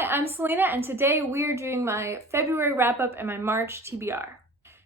Hi, I'm Selena, and today we're doing my February wrap-up and my March TBR.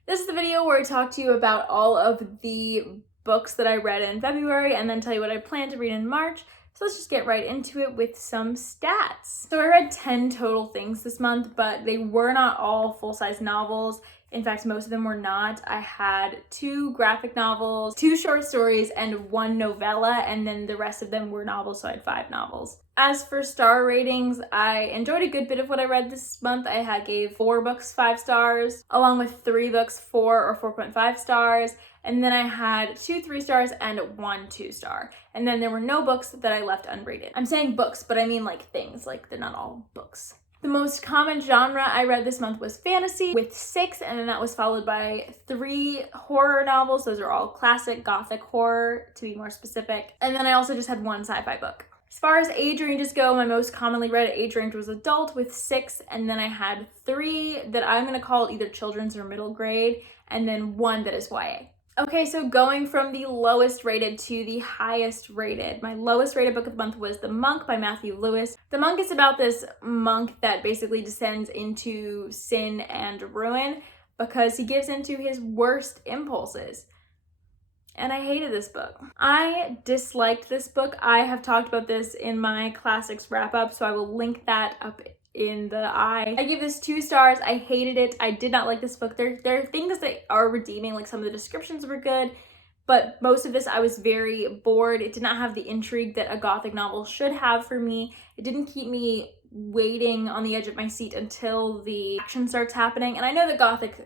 This is the video where I talk to you about all of the books that I read in February and then tell you what I plan to read in March. So let's just get right into it with some stats. So I read 10 total things this month, but they were not all full-size novels. In fact, most of them were not. I had 2 graphic novels, 2 short stories, and 1 novella, and then the rest of them were novels, so I had 5 novels. As for star ratings, I enjoyed a good bit of what I read this month. I gave 4 books 5 stars, along with 3 books 4 or 4.5 stars, and then I had 2 3 stars and 1 2 star. And then there were no books that I left unrated. I'm saying books, but I mean like things, like they're not all books. The most common genre I read this month was fantasy with 6, and then that was followed by 3 horror novels. Those are all classic gothic horror, to be more specific. And then I also just had 1 sci-fi book. As far as age ranges go, my most commonly read age range was adult with 6, and then I had 3 that I'm gonna call either children's or middle grade, and then 1 that is YA. Okay, so going from the lowest rated to the highest rated. My lowest rated book of the month was The Monk by Matthew Lewis. The Monk is about this monk that basically descends into sin and ruin because he gives into his worst impulses. And I hated this book. I disliked this book. I have talked about this in my classics wrap up, so I will link that up in the eye. I give this 2 stars. I hated it. I did not like this book. There are things that are redeeming, like some of the descriptions were good, but most of this I was very bored. It did not have the intrigue that a gothic novel should have for me. It didn't keep me waiting on the edge of my seat until the action starts happening. And I know that gothic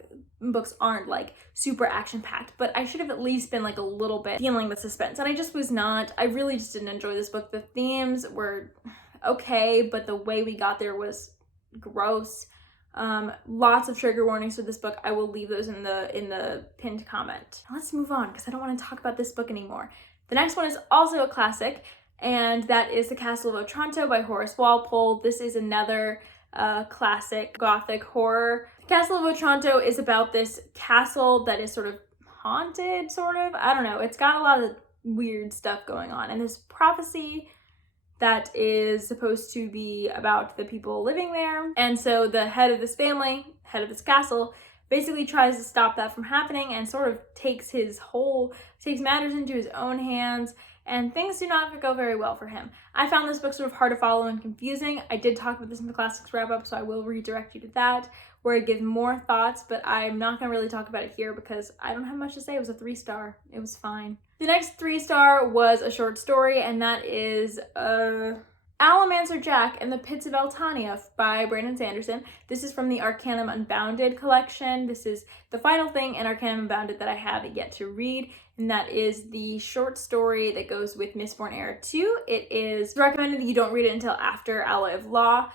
books aren't like super action-packed, but I should have at least been like a little bit feeling the suspense, and I just was not. I really just didn't enjoy this book. The themes were okay, but the way we got there was gross. Lots of trigger warnings for this book. I will leave those in the pinned comment. Now let's move on because I don't want to talk about this book anymore. The next one is also a classic, and that is The Castle of Otranto by Horace Walpole. This is another classic gothic horror. The Castle of Otranto is about this castle that is sort of haunted, sort of. I don't know. It's got a lot of weird stuff going on, and there's prophecy that is supposed to be about the people living there. And so the head of this family, head of this castle, basically tries to stop that from happening and sort of takes matters into his own hands, and things do not go very well for him. I found this book sort of hard to follow and confusing. I did talk about this in the classics wrap up, so I will redirect you to that, where I give more thoughts, but I'm not gonna really talk about it here because I don't have much to say. It was a 3 star. It was fine. The next 3 star was a short story, and that is Allomancer Jack and the Pits of Eltania by Brandon Sanderson. This is from the Arcanum Unbounded collection. This is the final thing in Arcanum Unbounded that I have yet to read, and that is the short story that goes with Mistborn Era 2. It is recommended that you don't read it until after Alloy of Law.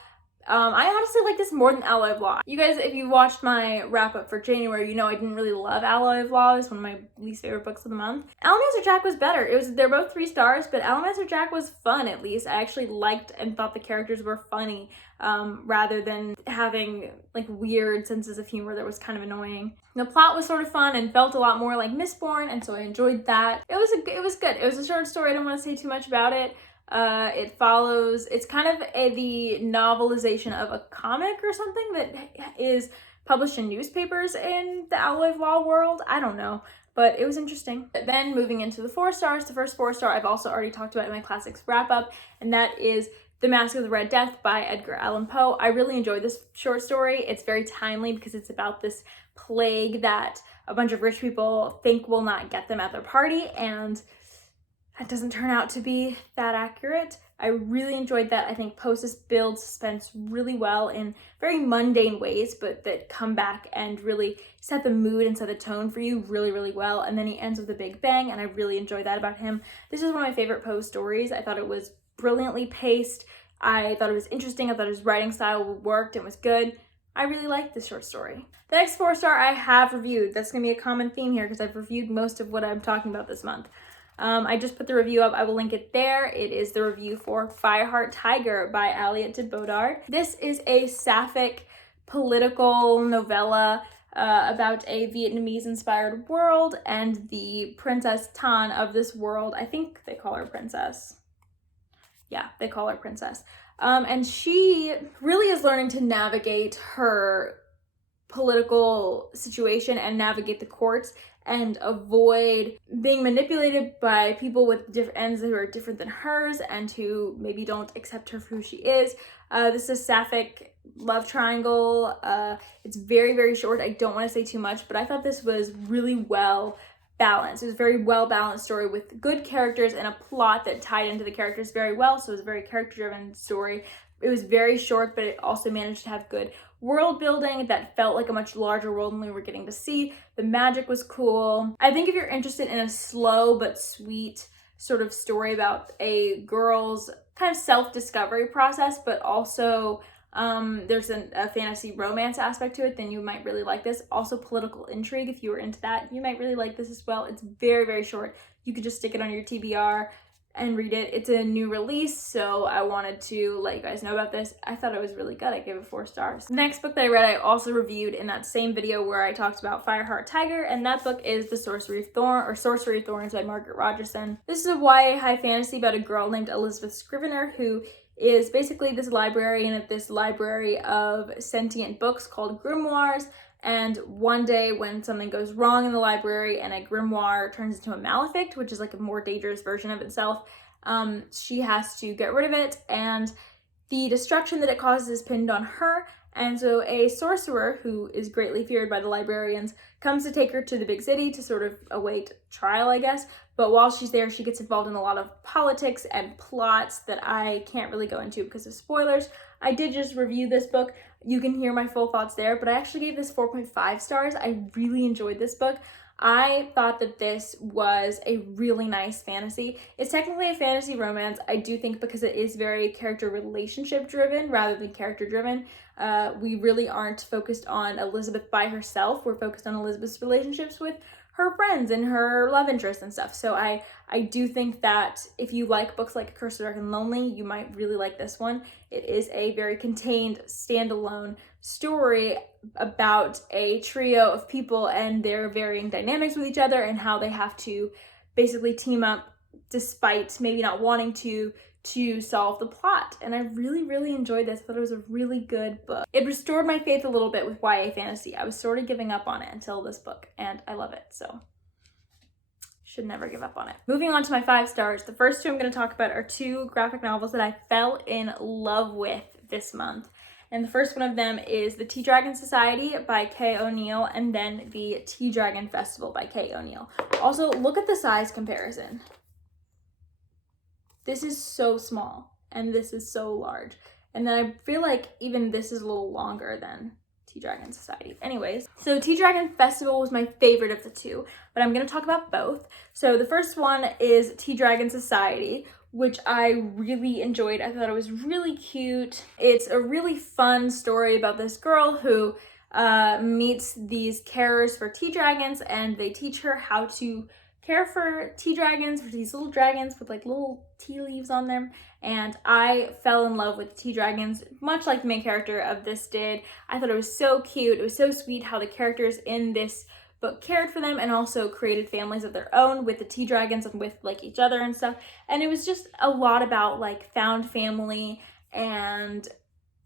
I honestly like this more than Alloy of Law. You guys, if you watched my wrap up for January, you know I didn't really love Alloy of Law. It's one of my least favorite books of the month. Allomancer Jack was better. They're both 3 stars, but Allomancer Jack was fun at least. I actually liked and thought the characters were funny, rather than having like weird senses of humor that was kind of annoying. The plot was sort of fun and felt a lot more like Mistborn, and so I enjoyed that. It was good. It was a short story. I don't want to say too much about it. It's kind of the novelization of a comic or something that is published in newspapers in the Alloy of Law world. I don't know, but it was interesting. But then moving into the 4 stars, the first 4 star I've also already talked about in my classics wrap up, and that is The Masque of the Red Death by Edgar Allan Poe. I really enjoyed this short story. It's very timely because it's about this plague that a bunch of rich people think will not get them at their party, and that doesn't turn out to be that accurate. I really enjoyed that. I think Poe builds suspense really well in very mundane ways, but that come back and really set the mood and set the tone for you really, really well. And then he ends with a big bang, and I really enjoyed that about him. This is one of my favorite Poe stories. I thought it was brilliantly paced. I thought it was interesting. I thought his writing style worked and was good. I really liked this short story. The next 4 star I have reviewed. That's gonna be a common theme here because I've reviewed most of what I'm talking about this month. I just put the review up. I will link it there. It is the review for Fireheart Tiger by Aliette de Bodard. This is a sapphic political novella about a Vietnamese-inspired world and the Princess Tan of this world. I think they call her Princess. Yeah, they call her Princess. And she really is learning to navigate her political situation and navigate the courts and avoid being manipulated by people with different ends who are different than hers and who maybe don't accept her for who she is. This is a sapphic love triangle. It's very, very short. I don't want to say too much, but I thought this was really well balanced. It was a very well balanced story with good characters and a plot that tied into the characters very well. So it was a very character driven story. It was very short, but it also managed to have good world building that felt like a much larger world than we were getting to see. The magic was cool. I think if you're interested in a slow but sweet sort of story about a girl's kind of self-discovery process, but also there's a fantasy romance aspect to it, then you might really like this. Also political intrigue, if you were into that, you might really like this as well. It's very, very short. You could just stick it on your TBR and read it. It's a new release, so I wanted to let you guys know about this. I thought it was really good. I gave it 4 stars. The next book that I read, I also reviewed in that same video where I talked about Fireheart Tiger, and that book is The Sorcery of Thorns by Margaret Rogerson. This is a YA high fantasy about a girl named Elizabeth Scrivener who is basically this librarian at this library of sentient books called grimoires. And one day when something goes wrong in the library and a grimoire turns into a malefict, which is like a more dangerous version of itself, she has to get rid of it, and the destruction that it causes is pinned on her. And so a sorcerer who is greatly feared by the librarians comes to take her to the big city to sort of await trial, I guess. But while she's there, she gets involved in a lot of politics and plots that I can't really go into because of spoilers. I did just review this book. You can hear my full thoughts there, but I actually gave this 4.5 stars. I really enjoyed this book. I thought that this was a really nice fantasy. It's technically a fantasy romance, I do think, because it is very character relationship driven rather than character driven. We really aren't focused on Elizabeth by herself. We're focused on Elizabeth's relationships with her friends and her love interests and stuff. So I do think that if you like books like Curse of Dark and Lonely, you might really like this one. It is a very contained, standalone story about a trio of people and their varying dynamics with each other and how they have to basically team up despite maybe not wanting to solve the plot. And I really, really enjoyed this. I thought it was a really good book. It restored my faith a little bit with YA fantasy. I was sort of giving up on it until this book, and I love it, so should never give up on it. Moving on to my 5 stars. The first 2 I'm going to talk about are 2 graphic novels that I fell in love with this month. And the first one of them is The Tea Dragon Society by Kay O'Neill, and then The Tea Dragon Festival by Kay O'Neill. Also, look at the size comparison. This is so small, and this is so large. And then I feel like even this is a little longer than Tea Dragon Society. Anyways, so Tea Dragon Festival was my favorite of the 2, but I'm going to talk about both. So the first one is Tea Dragon Society, which I really enjoyed. I thought it was really cute. It's a really fun story about this girl who meets these carers for tea dragons, and they teach her how to care for tea dragons, for these little dragons with like little tea leaves on them. And I fell in love with tea dragons, much like the main character of this did. I thought it was so cute. It was so sweet how the characters in this book cared for them and also created families of their own with the tea dragons and with like each other and stuff. And it was just a lot about like found family and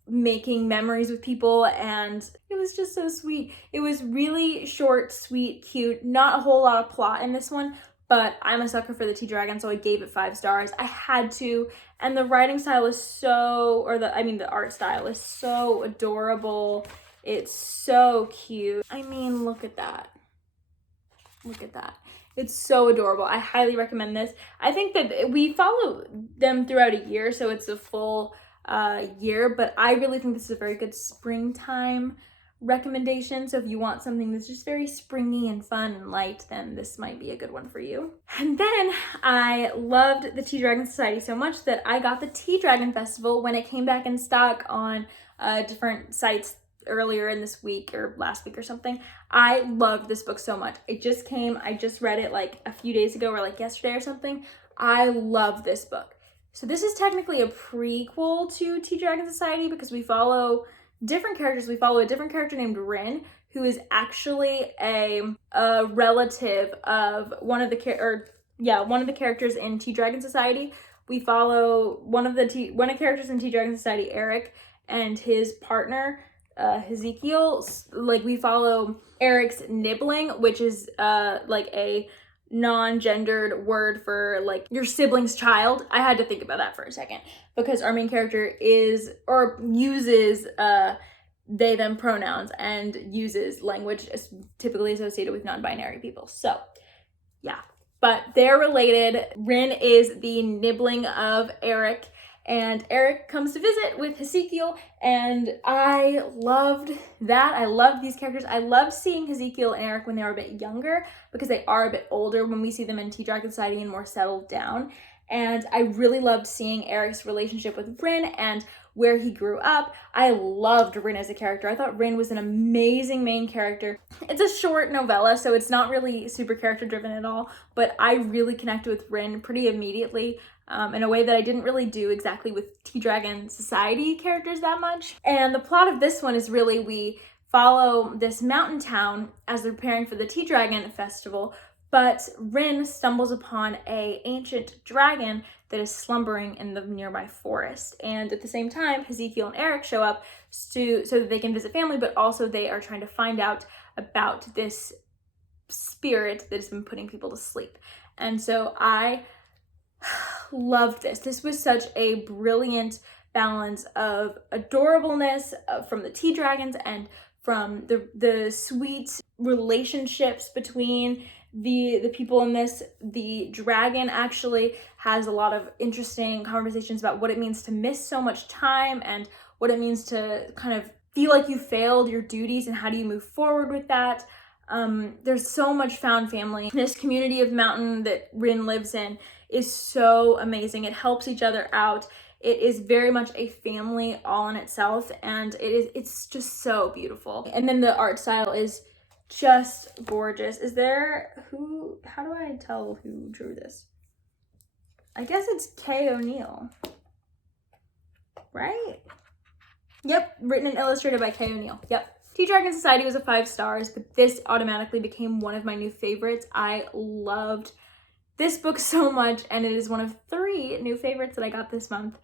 making memories with people, and it was just so sweet. It was really short, sweet, cute, not a whole lot of plot in this one, but I'm a sucker for the Tea Dragon, so I gave it 5 stars. I had to, and the writing style is the art style is so adorable. It's so cute. I mean, look at that. Look at that. It's so adorable. I highly recommend this. I think that we follow them throughout a year, so it's a full year, but I really think this is a very good springtime recommendation. So if you want something that's just very springy and fun and light, then this might be a good one for you. And then I loved the Tea Dragon Society so much that I got the Tea Dragon Festival when it came back in stock on different sites earlier in this week or last week or something. I loved this book so much. It just came, I just read it like a few days ago or like yesterday or something. I love this book. So this is technically a prequel to Tea Dragon Society because we follow different characters. We follow a different character named Rin, who is actually a relative of one of the characters in Tea Dragon Society, We follow one of characters in Tea Dragon Society, Eric, and his partner, Ezekiel. Like, we follow Eric's nibbling, which is like a non-gendered word for like your sibling's child. I had to think about that for a second because our main character uses they them pronouns and uses language typically associated with non-binary people. So yeah, but they're related. Rin is the nibbling of Eric, and Eric comes to visit with Ezekiel, and I loved that. I love these characters. I love seeing Ezekiel and Eric when they were a bit younger because they are a bit older when we see them in Tea Dragon Society and more settled down. And I really loved seeing Eric's relationship with Rin and where he grew up. I loved Rin as a character. I thought Rin was an amazing main character. It's a short novella, so it's not really super character driven at all, but I really connected with Rin pretty immediately in a way that I didn't really do exactly with Tea Dragon Society characters that much. And the plot of this one is really we follow this mountain town as they're preparing for the Tea Dragon Festival, but Rin stumbles upon an ancient dragon that is slumbering in the nearby forest. And at the same time, Ezekiel and Eric show up so that they can visit family, but also they are trying to find out about this spirit that has been putting people to sleep. And so I loved this. This was such a brilliant balance of adorableness from the Tea Dragons and from the sweet relationships between the people in this. The dragon actually has a lot of interesting conversations about what it means to miss so much time and what it means to kind of feel like you failed your duties and how do you move forward with that. There's so much found family. This community of mountain that Rin lives in is so amazing. It helps each other out. It is very much a family all in itself, and it's just so beautiful. And then the art style is just gorgeous. How do I tell who drew this? I guess it's Kay O'Neill, right? Yep, written and illustrated by Kay O'Neill. Yep. Tea Dragon Society was a 5 stars, but this automatically became one of my new favorites. I loved this book so much, and it is one of 3 new favorites that I got this month.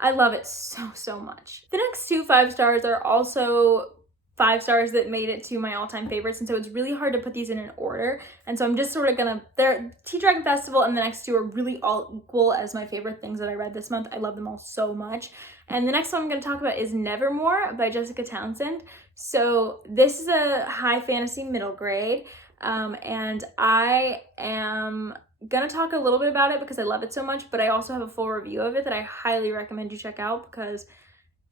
I love it so much. The next 2 5 stars are also 5 stars that made it to my all-time favorites, and so it's really hard to put these in an order, and so I'm just sort of they're Tea Dragon Festival and the next 2 are really all equal as my favorite things that I read this month. I love them all so much. And the next one I'm going to talk about is Nevermoor by Jessica Townsend. So this is a high fantasy middle grade, and I am gonna talk a little bit about it because I love it so much, but I also have a full review of it that I highly recommend you check out because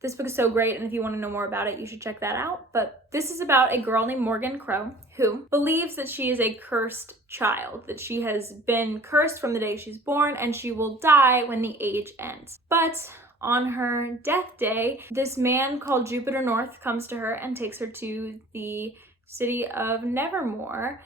this book is so great, and if you want to know more about it, you should check that out. But this is about a girl named Morgan Crow who believes that she is a cursed child, that she has been cursed from the day she's born, and she will die when the age ends. But on her death day, this man called Jupiter North comes to her and takes her to the city of Nevermoor,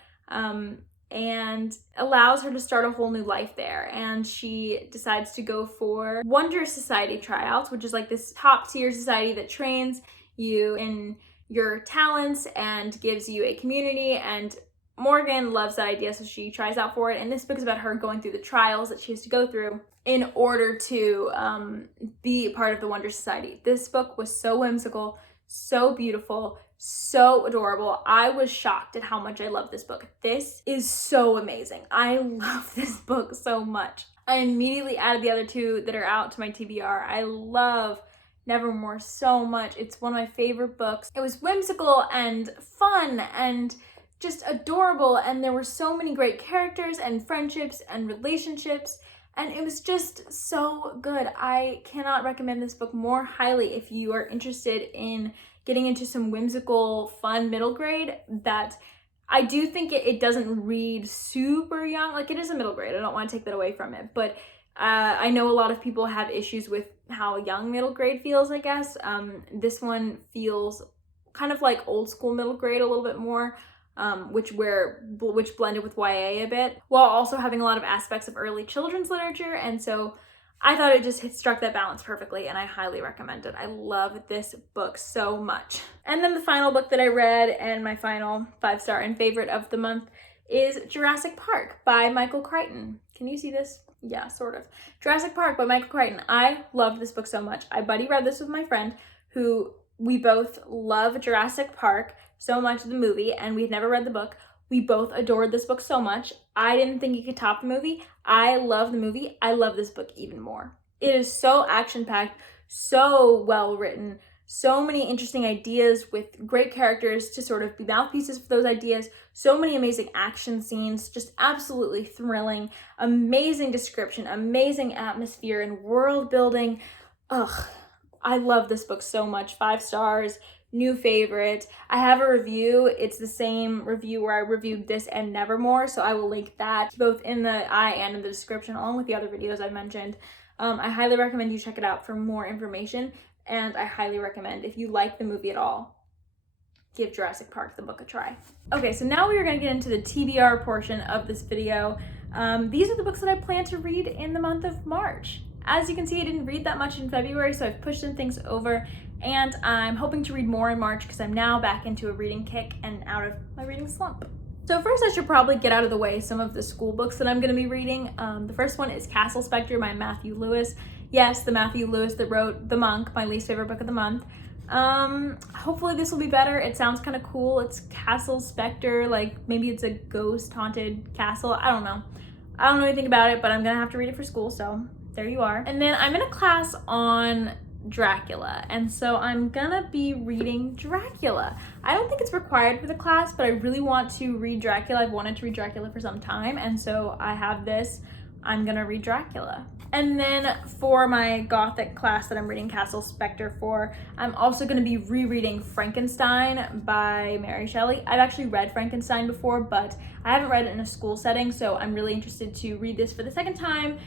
and allows her to start a whole new life there. And she decides to go for Wonder Society tryouts, which is like this top tier society that trains you in your talents and gives you a community. And Morgan loves that idea, so she tries out for it. And this book is about her going through the trials that she has to go through in order to be a part of the Wonder Society. This book was so whimsical, so beautiful, so adorable. I was shocked at how much I love this book. This is so amazing. I love this book so much. I immediately added the other 2 that are out to my TBR. I love Nevermoor so much. It's one of my favorite books. It was whimsical and fun and just adorable, and there were so many great characters and friendships and relationships, and it was just so good. I cannot recommend this book more highly if you are interested in getting into some whimsical, fun middle grade. That I do think it doesn't read super young. Like, it is a middle grade. I don't want to take that away from it, but I know a lot of people have issues with how young middle grade feels, I guess. This one feels kind of like old school middle grade a little bit more, which blended with YA a bit, while also having a lot of aspects of early children's literature. And so I thought it just struck that balance perfectly, and I highly recommend it. I love this book so much. And then the final book that I read, and my final 5-star and favorite of the month, is Jurassic Park by Michael Crichton. Can you see this? Yeah, sort of. Jurassic Park by Michael Crichton. I loved this book so much. I buddy read this with my friend who we both love Jurassic Park so much, the movie, and we'd never read the book. We both adored this book so much. I didn't think it could top the movie. I love the movie. I love this book even more. It is so action-packed, so well written, so many interesting ideas with great characters to sort of be mouthpieces for those ideas, so many amazing action scenes, just absolutely thrilling, amazing description, amazing atmosphere and world building. Ugh, I love this book so much. 5 stars, new favorite. I have a review. It's the same review where I reviewed this and Nevermoor, so I will link that both in the eye and in the description along with the other videos I mentioned. I highly recommend you check it out for more information, and I highly recommend, if you like the movie at all, give Jurassic Park the book a try. Okay, so now we are going to get into the TBR portion of this video. These are the books that I plan to read in the month of March. As you can see, I didn't read that much in February, so I've pushed some things over, and I'm hoping to read more in March because I'm now back into a reading kick and out of my reading slump. So first, I should probably get out of the way some of the school books that I'm going to be reading. The first one is Castle Spectre by Matthew Lewis. Yes, the Matthew Lewis that wrote The Monk, my least favorite book of the month. Hopefully this will be better. It sounds kind of cool. It's Castle Spectre, like maybe it's a ghost haunted castle. I don't know. I don't know anything about it, but I'm going to have to read it for school, so there you are. And then I'm in a class on Dracula, and so I'm gonna be reading Dracula. I don't think it's required for the class, but I really want to read Dracula. I've wanted to read Dracula for some time, and so I have this. I'm gonna read Dracula. And then for my Gothic class that I'm reading Castle Spectre for, I'm also gonna be rereading Frankenstein by Mary Shelley. I've actually read Frankenstein before, but I haven't read it in a school setting, so I'm really interested to read this for the second time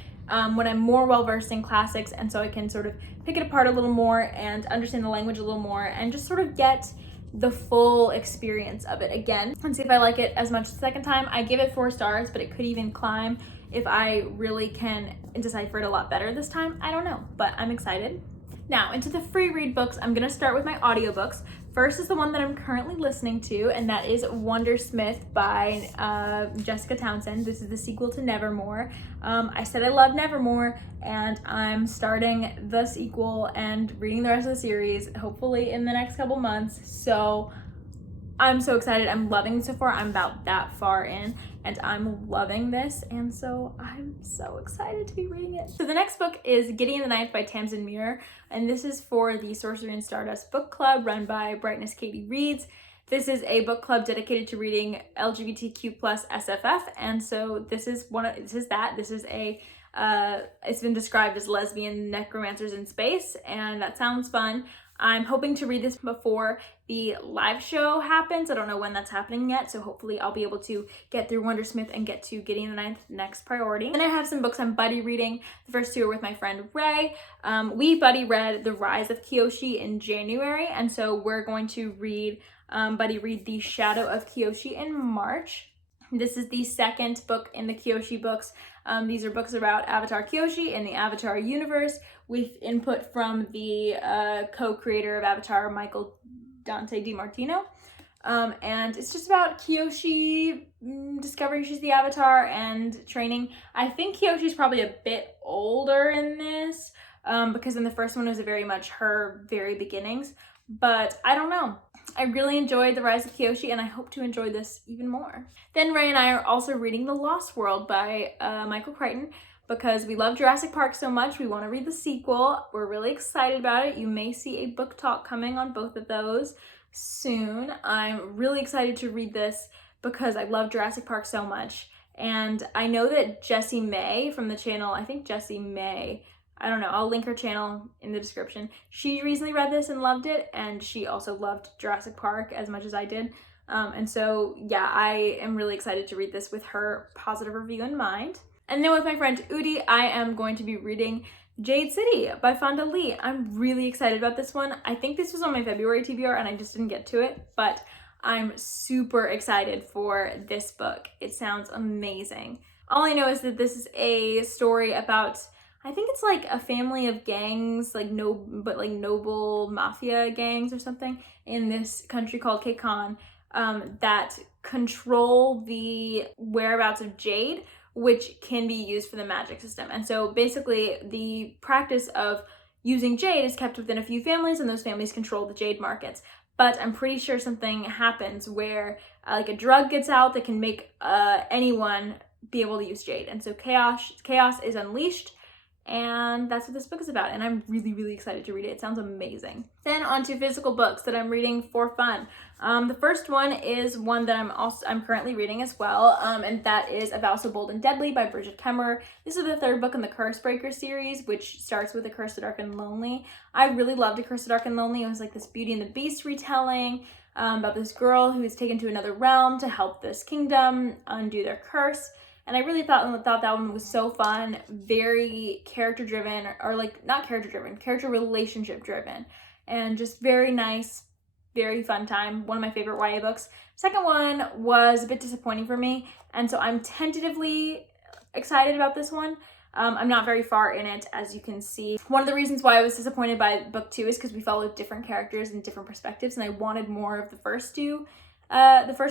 when I'm more well-versed in classics, and so I can sort of pick it apart a little more and understand the language a little more and just sort of get the full experience of it again and see if I like it as much the second time. I give it 4 stars, but it could even climb if I really can decipher it a lot better this time. I don't know, but I'm excited. Now, into the free read books, I'm gonna start with my audiobooks. First is the one that I'm currently listening to, and that is Wundersmith by Jessica Townsend. This is the sequel to Nevermoor. I said I love Nevermoor, and I'm starting the sequel and reading the rest of the series, hopefully in the next couple months. So I'm so excited. I'm loving it so far. I'm about that far in, and I'm loving this, and so I'm so excited to be reading it. So the next book is Gideon the Ninth by Tamsin Muir, and this is for the Sorcery and Stardust book club run by Brightness Katie Reads. This is a book club dedicated to reading LGBTQ+ SFF, and so this is a it's been described as lesbian necromancers in space, and that sounds fun. I'm hoping to read this before the live show happens. I don't know when that's happening yet, so hopefully I'll be able to get through Wundersmith and get to Gideon the Ninth next priority. Then I have some books I'm buddy reading. The first 2 are with my friend Ray. We buddy read The Rise of Kyoshi in January, and so we're going to buddy read The Shadow of Kyoshi in March. This is the second book in the Kyoshi books. These are books about Avatar Kyoshi and the Avatar universe with input from the co-creator of Avatar, Michael Dante DiMartino. And it's just about Kyoshi discovering she's the Avatar and training. I think Kyoshi's probably a bit older in this because in the first one it was very much her very beginnings. But I don't know. I really enjoyed The Rise of Kyoshi, and I hope to enjoy this even more. Then Ray and I are also reading The Lost World by Michael Crichton because we love Jurassic Park so much. We want to read the sequel. We're really excited about it. You may see a book talk coming on both of those soon. I'm really excited to read this because I love Jurassic Park so much. And I know that Jessie May from the channel, I think Jessie May, I don't know, I'll link her channel in the description. She recently read this and loved it, and she also loved Jurassic Park as much as I did. And so, yeah, I am really excited to read this with her positive review in mind. And then with my friend Udi, I am going to be reading Jade City by Fonda Lee. I'm really excited about this one. I think this was on my February TBR and I just didn't get to it, but I'm super excited for this book. It sounds amazing. All I know is that this is a story about, I think it's like a family of gangs, noble mafia gangs or something in this country called Kekon that control the whereabouts of Jade, which can be used for the magic system. And so basically the practice of using jade is kept within a few families, and those families control the jade markets. But I'm pretty sure something happens where like a drug gets out that can make anyone be able to use jade. And so chaos is unleashed, and that's what this book is about. And I'm really, really excited to read it. It sounds amazing. Then on to physical books that I'm reading for fun. The first one is one that I'm currently reading as well, and that is A Vow So Bold and Deadly by Bridget Kemmerer. This is the third book in the Cursebreaker series, which starts with A Curse of Dark and Lonely. I really loved A Curse of Dark and Lonely. It was like this Beauty and the Beast retelling about this girl who is taken to another realm to help this kingdom undo their curse. And I really thought that one was so fun, very character-driven, or like, not character-driven, character relationship-driven, and just very nice, very fun time. One of my favorite YA books. Second one was a bit disappointing for me, and so I'm tentatively excited about this one. I'm not very far in it, as you can see. One of the reasons why I was disappointed by book 2 is because we followed different characters and different perspectives, and I wanted more of the first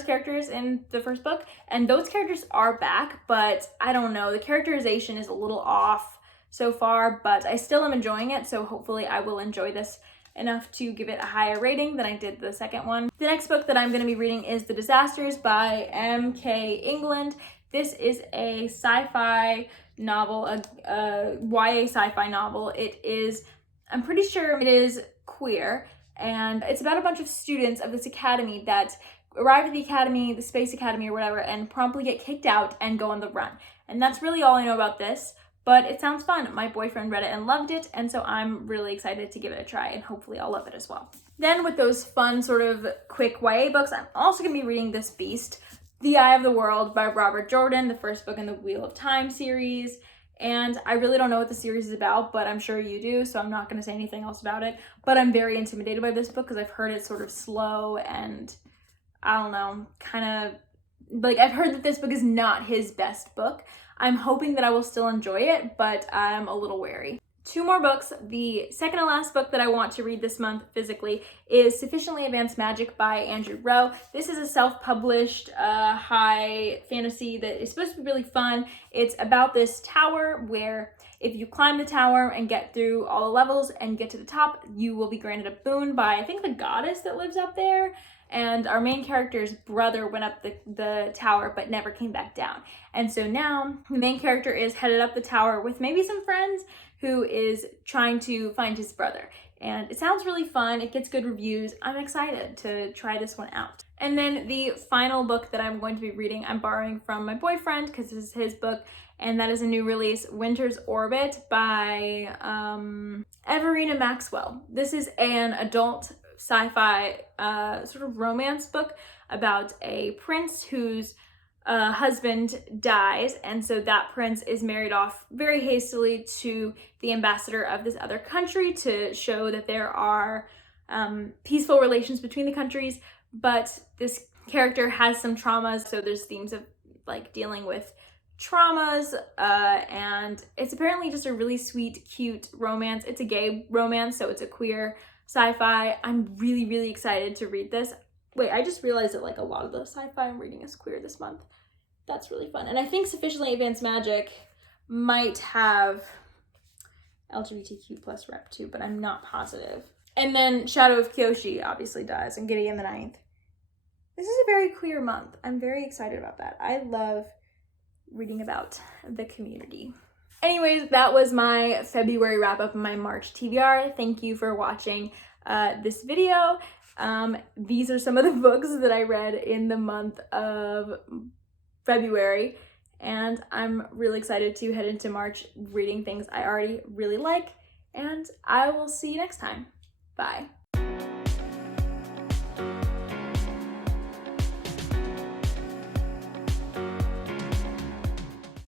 characters in the first book, and those characters are back, but I don't know, the characterization is a little off so far, but I still am enjoying it, so hopefully I will enjoy this enough to give it a higher rating than I did the second one. The next book that I'm going to be reading is The Disasters by M.K. England. This is a sci-fi novel, a YA sci-fi novel. It is, I'm pretty sure it is queer, and it's about a bunch of students of this academy that arrive at the academy, the space academy or whatever, and promptly get kicked out and go on the run. And that's really all I know about this, but it sounds fun. My boyfriend read it and loved it, and so I'm really excited to give it a try, and hopefully I'll love it as well. Then with those fun sort of quick YA books, I'm also going to be reading This Beast, The Eye of the World by Robert Jordan, the first book in the Wheel of Time series. And I really don't know what the series is about, but I'm sure you do, so I'm not going to say anything else about it. But I'm very intimidated by this book because I've heard it's sort of slow and, I don't know, kind of, like, I've heard that this book is not his best book. I'm hoping that I will still enjoy it, but I'm a little wary. 2 more books. The second and last book that I want to read this month physically is Sufficiently Advanced Magic by Andrew Rowe. This is a self-published high fantasy that is supposed to be really fun. It's about this tower where if you climb the tower and get through all the levels and get to the top, you will be granted a boon by, I think, the goddess that lives up there. And our main character's brother went up the tower but never came back down. And so now the main character is headed up the tower with maybe some friends who is trying to find his brother. And it sounds really fun. It gets good reviews. I'm excited to try this one out. And then the final book that I'm going to be reading, I'm borrowing from my boyfriend because this is his book, and that is a new release, Winter's Orbit by Everina Maxwell. This is an adult sci-fi sort of romance book about a prince whose husband dies, and so that prince is married off very hastily to the ambassador of this other country to show that there are peaceful relations between the countries, but this character has some traumas, so there's themes of like dealing with traumas, and it's apparently just a really sweet, cute romance. It's a gay romance, so it's a queer sci-fi. I'm really, really excited to read this. Wait, I just realized that like a lot of the sci-fi I'm reading is queer this month. That's really fun. And I think Sufficiently Advanced Magic might have LGBTQ plus rep too, but I'm not positive. And then Shadow of Kyoshi obviously does, and Gideon the Ninth. This is a very queer month. I'm very excited about that. I love reading about the community. Anyways, that was my February wrap up of my March TBR. Thank you for watching this video. These are some of the books that I read in the month of February, and I'm really excited to head into March reading things I already really like, and I will see you next time. Bye.